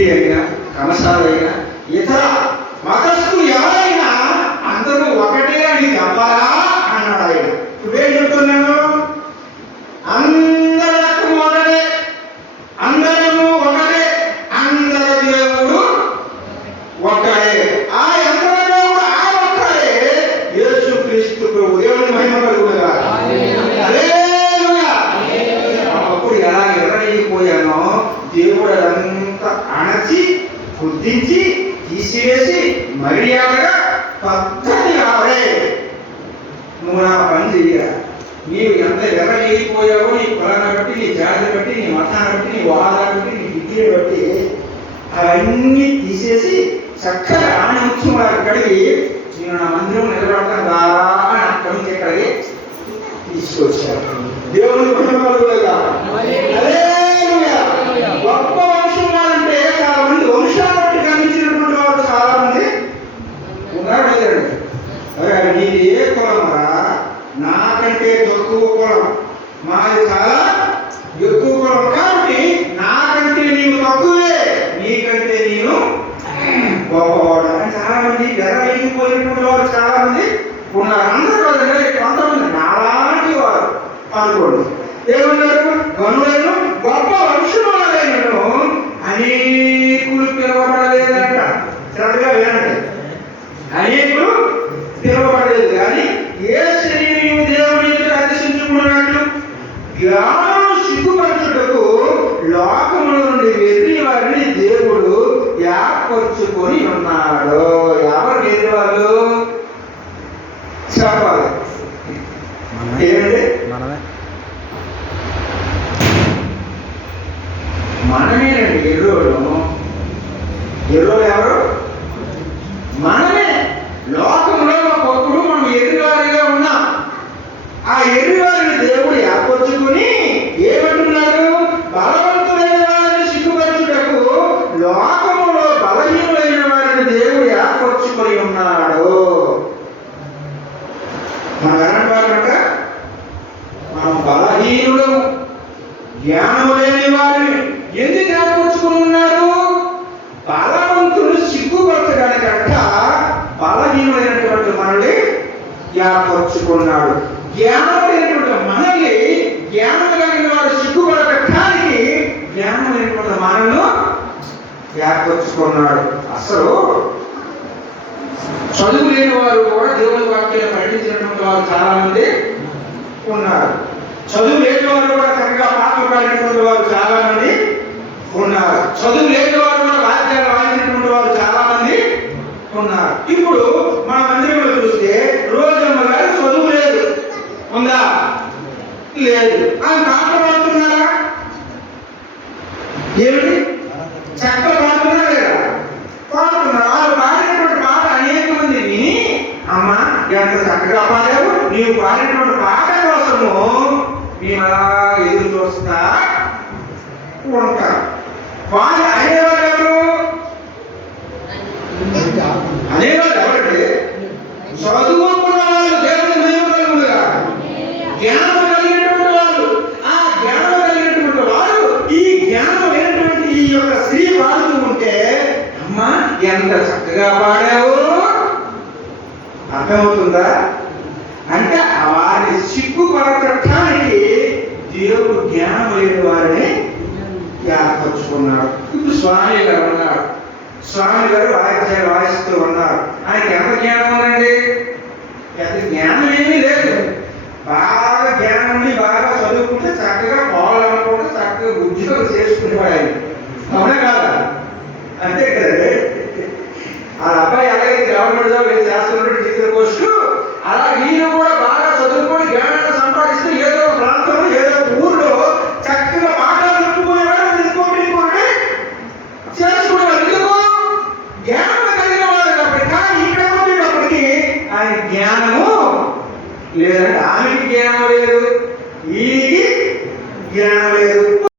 రెడ్డి అయినా కమసాలైనా ఇతర మతస్థులు ఎవరైనా అందరూ ఒకటే అని చెప్పాలా? అన్నాడు ఆయన. ఇప్పుడేం చెప్తున్నాను అందరి రకం ఒకటే అందరము ఒకటే అందరి దేవుడు ఒక్కడే ఆ అందరి దేవుడు ఆ ఒక్కడే యేసు క్రీస్తు ప్రభు దేవుని మహిమ కలుగుగా అప్పుడు ఎలా ఎర్రయిపోయానో దేవుడు అదంతా అణచి గుర్తించి తీసివేసి మర్యాదగా పద్ధతి కావే నువ్వు నా పని చెయ్యరా. నీవు ఎంత ఎర్రయిపోయావో నీ కులాన్ని బట్టి నీ జాతి బట్టి నీ మతాన్ని బట్టి నీ వాదాన్ని బట్టి నీ విద్యను బట్టి అవన్నీ తీసేసి చక్కగా వారి కడిగి నేను నా మందిరం నిలబడతాను రా అని అక్కడి నుంచి ఇక్కడికి తీసుకొచ్చారు దేవుని మహిమలుగా గొప్ప వంశం వారంటే చాలా మంది వంశాన్ని బట్టి గమనించినటువంటి వారు చాలా మంది ఉన్నారు లేదండి అరే నీది ఏ కులమరా నాకంటే తక్కువ కులం మాది చాలా ఎక్కువ కులం కాబట్టి నాకంటే నీవు తక్కువే నీకంటే నేను గొప్పవాడు అని చాలా మంది ఎర్రగిపోయినటువంటి వారు చాలా మంది ఉన్నారు. అందరూ కదండి కొంతమంది నాలాంటి వారు అనుకోండి. ఏమన్నారు? గనులను గొప్ప వంశములైనను అనేకులు పిలవబడలేదంట. శ్రద్ధగా వినండి. అనేకులు పిలవబడలేదు. కానీ ఏ శరీరం దేవుడి ఎదుట అతిశించుకున్నట్లు జ్ఞానం సిగ్గుపరచుటకు లోకముల నుండి వెర్రి వారిని దేవుడు ఏర్పరచుకొని ఉన్నాడు. ఎవరు వెర్రి వాళ్ళు చెప్పాలి. ఏమండి మనమే. మనమేనండి ఎర్రోడు ఎర్రోడు ఎవరు? మనమే. లోకంలో ఒకప్పుడు మనం ఎర్రివారిగా ఉన్నాం. ఆ ఎర్రివారిని దేవుడు ఏర్పరచుకుని ఏమంటున్నారు బలవంతులైన వారిని సిగ్గుపరచుటకు లోకములో బలహీనులైన వారిని దేవుడు ఏర్పరచుకొని ఉన్నాడు మనం ఎలాంటి వారంట మనం బలహీనులము జ్ఞానం లేని వారిని ఎందుకు ఏర్పరచుకుని ఉన్నారు? బలవంతుడు సిగ్గుపరచడానికంట బలహీనమైనటువంటి మనల్ని ఏర్పరచుకున్నాడు. జ్ఞానం లేనటువంటి మనల్ని జ్ఞానం కలిగిన వారు సిగ్గుపడటానికి జ్ఞానం లేనటువంటి మనల్ని ఏర్పరచుకున్నాడు. అసలు చదువు లేని వారు కూడా దేవుని వాక్యాన్ని పఠించినటువంటి వారు చాలా మంది ఉన్నారు. చదువు లేని వారు కూడా చక్కగా పాటలు పాడినటువంటి వారు చాలా మంది ఉన్నారు. చదువు లేని వారు కూడా వాక్యాలు వాయించినటువంటి వారు చాలా మంది ఉన్నారు. ఇప్పుడు మన మందిరంలో చూస్తే రోజమ్మ గారు చదువు లేదు. ఉందా? లేదు. ఆయన పాట పాడుతున్నారా ఏమిటి? చక్కగా పాడుతున్నారా లేదా పాడుతున్నారు వాళ్ళు పాడినటువంటి పాట అనేక మంది విని అమ్మ ఎంత చక్కగా పాడావు నీవు పాడినటువంటి పాట కోసము మేము అలా ఎదురు చూస్తా ఉంటాం వాళ్ళు అనేవాళ్ళు ఎవరు? అనేవాళ్ళు ఎవరంటే చదువుకున్న వాళ్ళు దేవుని మహిమలుగా జ్ఞానం కలిగినటువంటి వాళ్ళు. ఆ జ్ఞానం కలిగినటువంటి వారు ఈ జ్ఞానం లేనటువంటి ఈ యొక్క స్త్రీ పాడుతూ ఉంటే అమ్మా ఎంత చక్కగా పాడావు? అర్థమవుతుందా? అంటే వారి సిగ్గు దేవుడు జ్ఞానం లేని వారిని ఏర్పరచుకున్నాడు. ఇప్పుడు స్వామి గారు ఉన్నారు. స్వామి గారు వాయిద్యాలు వాయిస్తూ ఉన్నారు. ఆయనకి ఎంత జ్ఞానం ఉందండి? ఎంత జ్ఞానం ఏమీ లేదు. బాగా జ్ఞానం ఉండి బాగా చదువుకుంటే చక్కగా పోవాలనుకుంటే చక్కగా ఉద్యోగం చేసుకునేవాడు ఆయన. అవునా కాదా? అంతే కదండి. ఆ అబ్బాయి అలాగే గవర్నమెంట్ జాబ్ చేస్తున్నాడు టీచర్ పోస్టు లేదంటే ఆమెకి జ్ఞానం లేదు ఈ జ్ఞానం